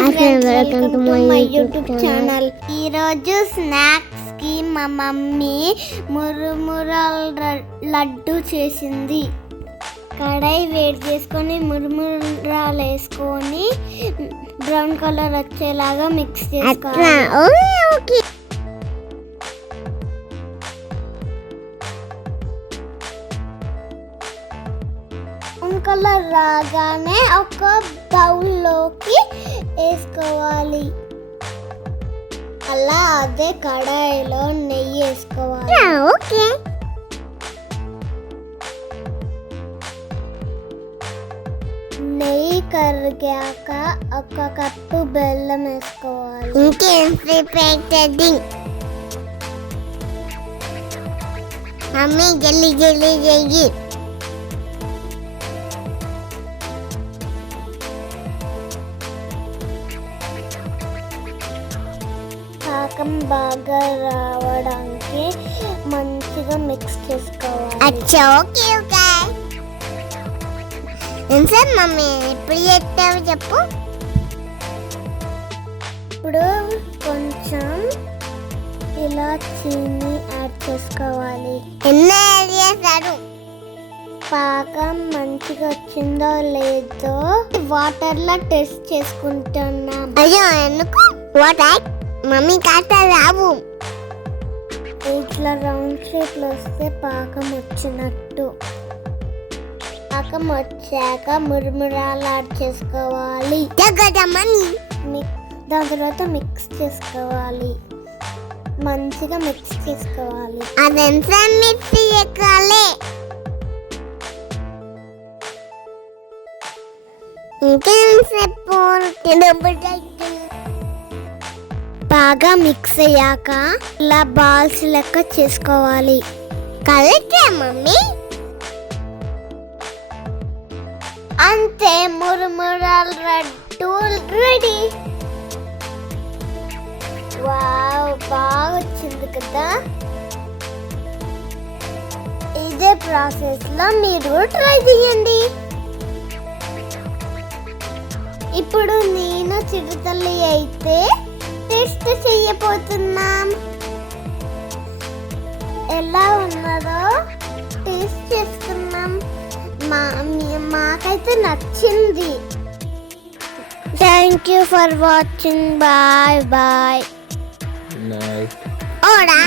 Welcome to my YouTube channel. ఈరోజు snacks కి మా మమ్మీ మురుమురాల లడ్డు చేసింది. కడాయి వేడి చేసుకొని మురుమురాలు వేసుకొని బ్రౌన్ కలర్ వచ్చేలాగా మిక్స్ చేసుకోవాలి. కలర్ రాగానే ఒక బౌల్లోకి వేసుకోవాలి. అలా అదే కడాయిలో నెయ్యి వేసుకోవాలి. ఓకే, నెయ్యి కరిగాక ఒక కప్పు బెల్లం వేసుకోవాలి. ఇంకేం ప్రిపేర్ మమ్మీ జల్లి జల్లి చెయ్యి. పాకం బాగా రావడానికి మంచిగా మిక్స్ చేసుకోవాలి. అచ్చా, ఓకే ఓకే. సార్ మమ్మీ ఎప్పుడు చేస్తావు చెప్పు. ఇప్పుడు కొంచెం ఇలా చీని యాడ్ చేసుకోవాలి. ఎన్ని యాడ్ చేస్తారు? పాకం మంచిగా వచ్చిందో లేదో వాటర్లో టెస్ట్ చేసుకుంటున్నాం. అయ్యో ఎందుకు? వాటర్ మమ్మీ కాస్త రావు. ఇట్లా రౌండ్ షేప్లో వస్తే పాకం వచ్చినట్టు. పాకం వచ్చాక మురుమురాలు యాడ్ చేసుకోవాలి. దాని తర్వాత మిక్స్ చేసుకోవాలి. మంచిగా మిక్స్ చేసుకోవాలి. అదంతా మిక్స్ చేసుకోవాలి. ఇంకేంసేపు బాగా మిక్స్ అయ్యాక ఇలా బాల్స్ లెక్క చేసుకోవాలి. కరెక్టే మమ్మీ. అంతే, మురుమురాల లడ్డు రెడీ. వావ్, బాగా వచ్చింది కదా. ఇదే ప్రాసెస్ లో మీరు ట్రై చేయండి. ఇప్పుడు నేను చిరుతల్లి అయితే టెస్ట్ చేయబోతున్నాం. ఎలా ఉన్నదో టేస్ట్ చేస్తున్నాం. మాకైతే నచ్చింది. Thank you for watching. Bye bye. ఓడా.